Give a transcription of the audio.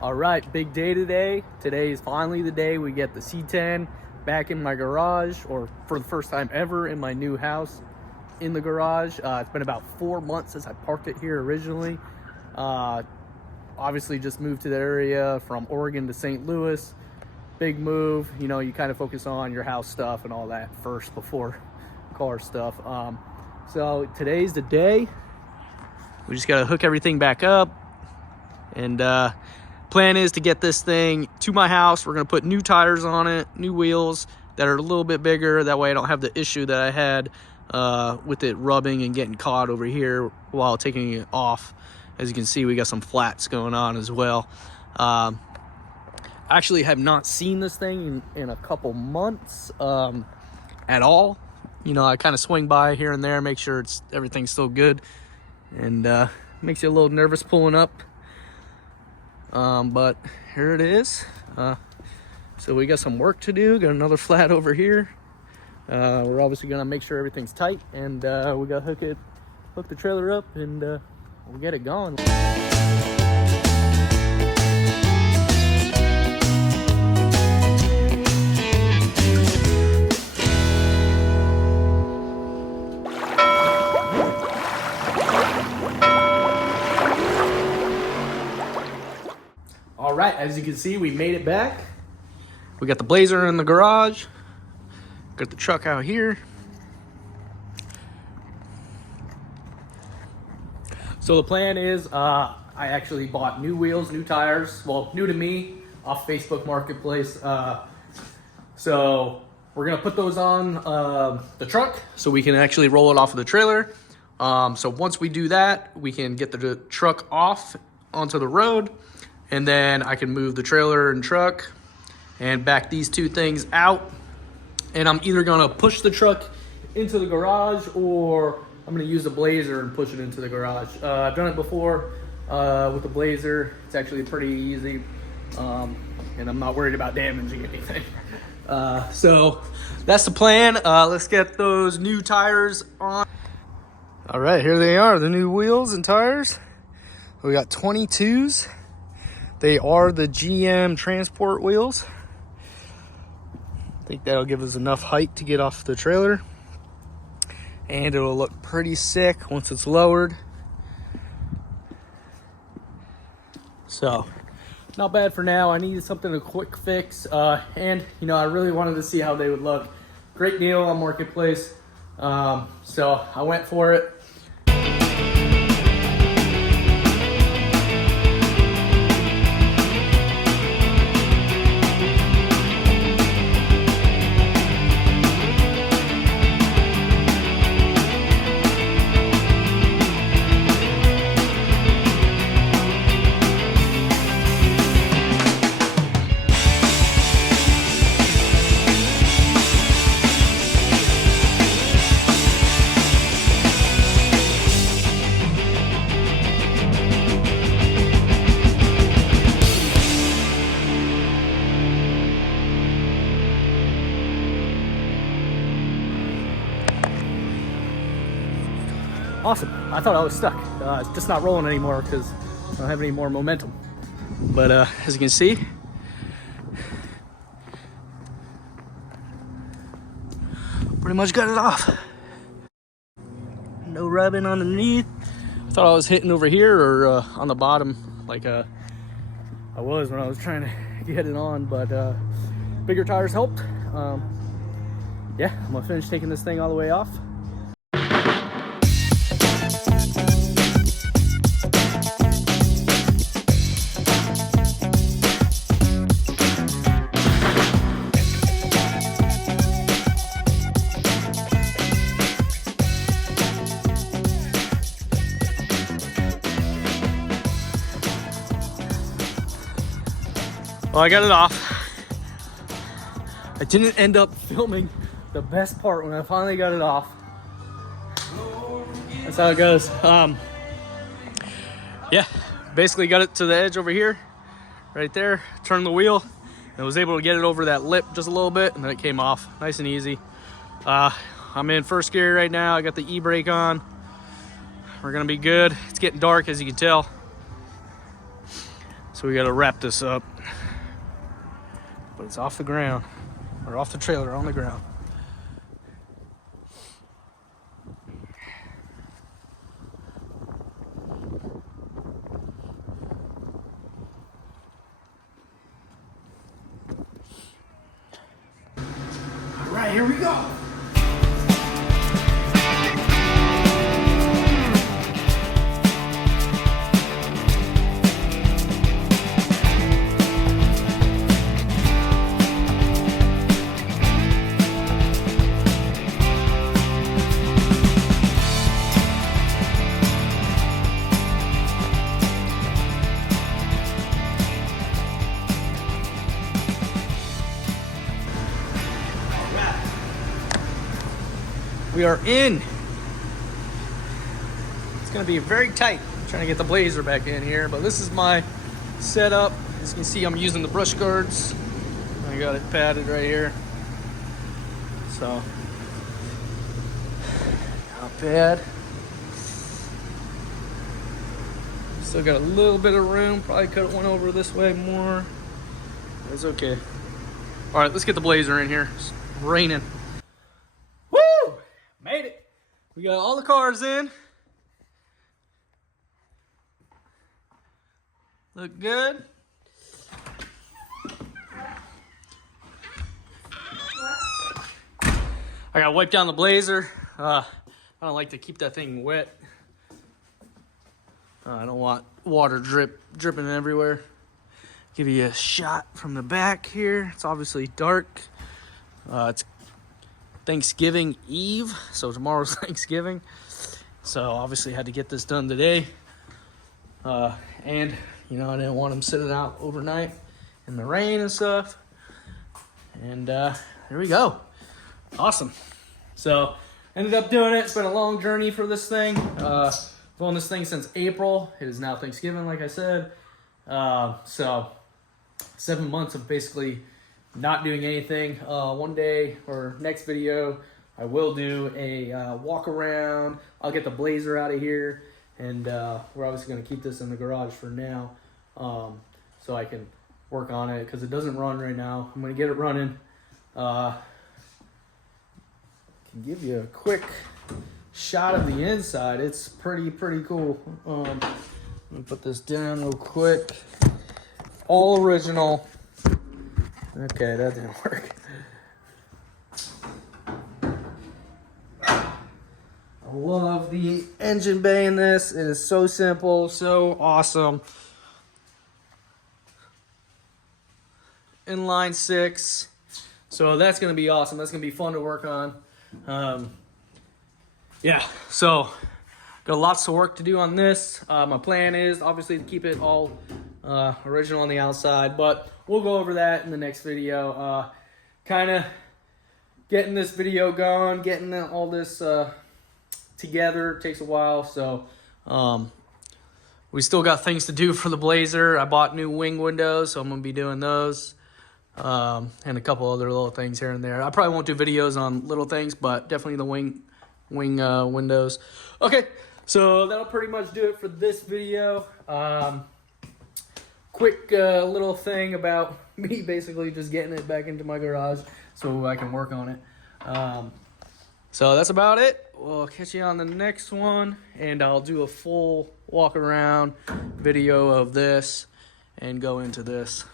All right, big day today. Today is finally the day we get the C10 back in my garage, or for the first time ever in my new house in the garage. It's been about 4 months since I parked it here originally. Obviously just moved to the area from Oregon to St. Louis. Big move, you know, you kind of focus on your house stuff and all that first before car stuff. So today's the day. We just got to hook everything back up, and plan is to get this thing to my house. We're going to put new tires on it, new wheels that are a little bit bigger. That way I don't have the issue that I had with it rubbing and getting caught over here while taking it off. As you can see, we got some flats going on as well. I actually have not seen this thing in a couple months at all. You know, I kind of swing by here and there, make sure everything's still good, and makes you a little nervous pulling up. But here it is. So we got some work to do. Got another flat over here. We're obviously gonna make sure everything's tight, and we gotta hook the trailer up, and we'll get it going. All right, as you can see, we made it back. We got the Blazer in the garage. Got the truck out here. So the plan is, I actually bought new wheels, new tires, well, new to me, off Facebook Marketplace. So we're gonna put those on the truck so we can actually roll it off of the trailer. So once we do that, we can get the truck off onto the road, and then I can move the trailer and truck and back these two things out. And I'm either gonna push the truck into the garage, or I'm gonna use the Blazer and push it into the garage. I've done it before with the Blazer. It's actually pretty easy, and I'm not worried about damaging anything. So that's the plan. Let's get those new tires on. All right, here they are, the new wheels and tires. We got 22s. They are the GM transport wheels. I think that'll give us enough height to get off the trailer, and it'll look pretty sick once it's lowered. So not bad for now. I needed something to quick fix, and you know, I really wanted to see how they would look. Great deal on Marketplace, so I went for it. Awesome. I thought I was stuck. It's just not rolling anymore because I don't have any more momentum. But as you can see, pretty much got it off. No rubbing underneath. I thought I was hitting over here or on the bottom like I was when I was trying to get it on, but bigger tires helped. Yeah, I'm gonna finish taking this thing all the way off. Well, I got it off. I didn't end up filming the best part when I finally got it off. That's how it goes. Yeah, basically got it to the edge over here, right there, turned the wheel, and was able to get it over that lip just a little bit, and then it came off nice and easy. I'm in first gear right now. I got the e-brake on. We're gonna be good. It's getting dark, as you can tell. So we gotta wrap this up. But it's off the ground, or off the trailer on the ground. All right, here we go. We are in. It's gonna be very tight. I'm trying to get the blazer back in here, but this is my setup. As you can see, I'm using the brush guards. I got it padded right here. So, not bad. Still got a little bit of room. Probably could have went over this way more. It's okay. All right, let's get the blazer in here. It's raining. Woo! Made it. We got all the cars in. Look good. I gotta wipe down the blazer. I don't like to keep that thing wet. I don't want water dripping everywhere. Give you a shot from the back here. It's obviously dark. It's Thanksgiving Eve, so tomorrow's Thanksgiving. So obviously had to get this done today. And you know, I didn't want them sitting out overnight in the rain and stuff. And here we go. Awesome. So ended up doing it. It's been a long journey for this thing. I've owned this thing since April. It is now Thanksgiving, like I said. So 7 months of basically not doing anything. One day or next video, I will do a walk around. I'll get the blazer out of here, and we're obviously going to keep this in the garage for now, so I can work on it because it doesn't run right now. I'm going to get it running. Can give you a quick shot of the inside. It's pretty cool. Let me put this down real quick. All original. Okay, that didn't work. I love the engine bay in this. It is so simple, so awesome. Inline 6. So that's going to be awesome. That's going to be fun to work on. Yeah, so got lots of work to do on this. My plan is obviously to keep it all original on the outside, but we'll go over that in the next video. Kind of getting this video going, getting all this together takes a while, so we still got things to do for the blazer. I bought new wing windows, so I'm gonna be doing those, and a couple other little things here and there. I probably won't do videos on little things, but definitely the wing windows. Okay, so that'll pretty much do it for this video. Quick little thing about me basically just getting it back into my garage so I can work on it. So that's about it. We'll catch you on the next one, and I'll do a full walk around video of this and go into this.